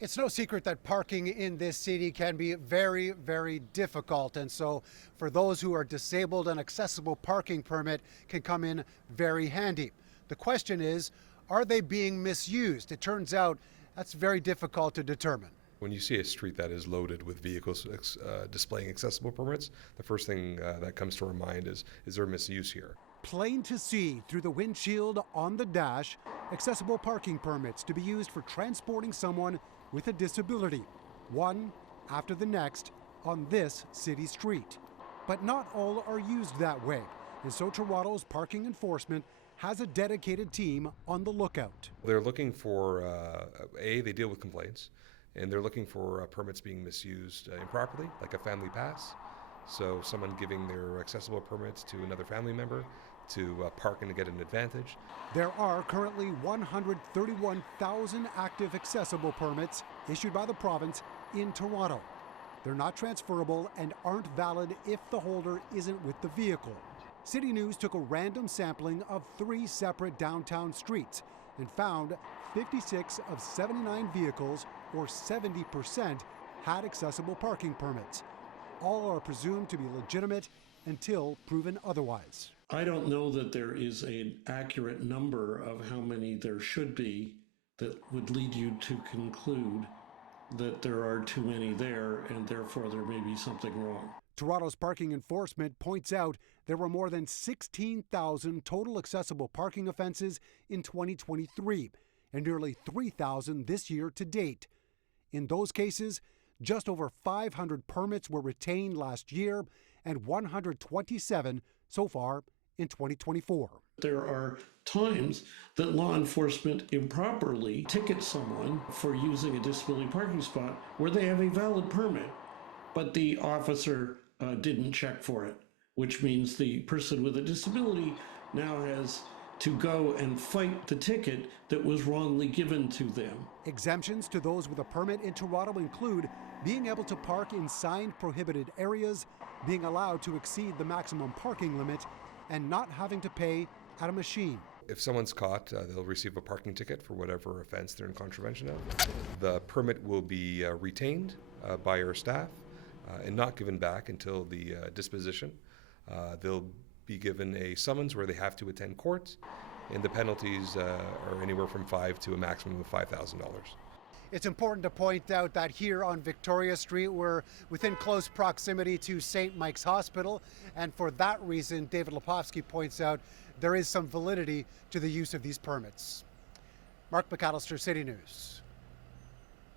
It's no secret that parking in this city can be very, very difficult. And so for those who are disabled, an accessible parking permit can come in very handy. The question is, are they being misused? It turns out that's very difficult to determine. When you see a street that is loaded with vehicles displaying accessible permits, the first thing that comes to our mind is there misuse here? Plain to see through the windshield on the dash, accessible parking permits to be used for transporting someone with a disability, one after the next on this city street. But not all are used that way, and so Toronto's parking enforcement has a dedicated team on the lookout. They're looking for, they deal with complaints, and they're looking for permits being misused improperly, like a family pass. So someone giving their accessible permits to another family member to park and to get an advantage. There are currently 131,000 active accessible permits issued by the province in Toronto. They're not transferable and aren't valid if the holder isn't with the vehicle. CityNews took a random sampling of 3 separate downtown streets and found 56 of 79 vehicles, or 70%, had accessible parking permits. All are presumed to be legitimate until proven otherwise. I don't know that there is an accurate number of how many there should be that would lead you to conclude that there are too many there and therefore there may be something wrong. Toronto's parking enforcement points out there were more than 16,000 total accessible parking offenses in 2023 and nearly 3,000 this year to date. In those cases, just over 500 permits were retained last year and 127 so far in 2024. There are times that law enforcement improperly tickets someone for using a disability parking spot where they have a valid permit, but the officer didn't check for it, which means the person with a disability now has to go and fight the ticket that was wrongly given to them. Exemptions to those with a permit in Toronto include being able to park in signed prohibited areas, being allowed to exceed the maximum parking limit, and not having to pay at a machine. If someone's caught, they'll receive a parking ticket for whatever offense they're in contravention of. The permit will be retained by our staff and not given back until the disposition. They'll be given a summons where they have to attend court, and the penalties are anywhere from $5,000 to a maximum of $5,000. It's important to point out that here on Victoria Street, we're within close proximity to St. Mike's Hospital, and for that reason, David Lepofsky points out there is some validity to the use of these permits. Mark McAllister, City News.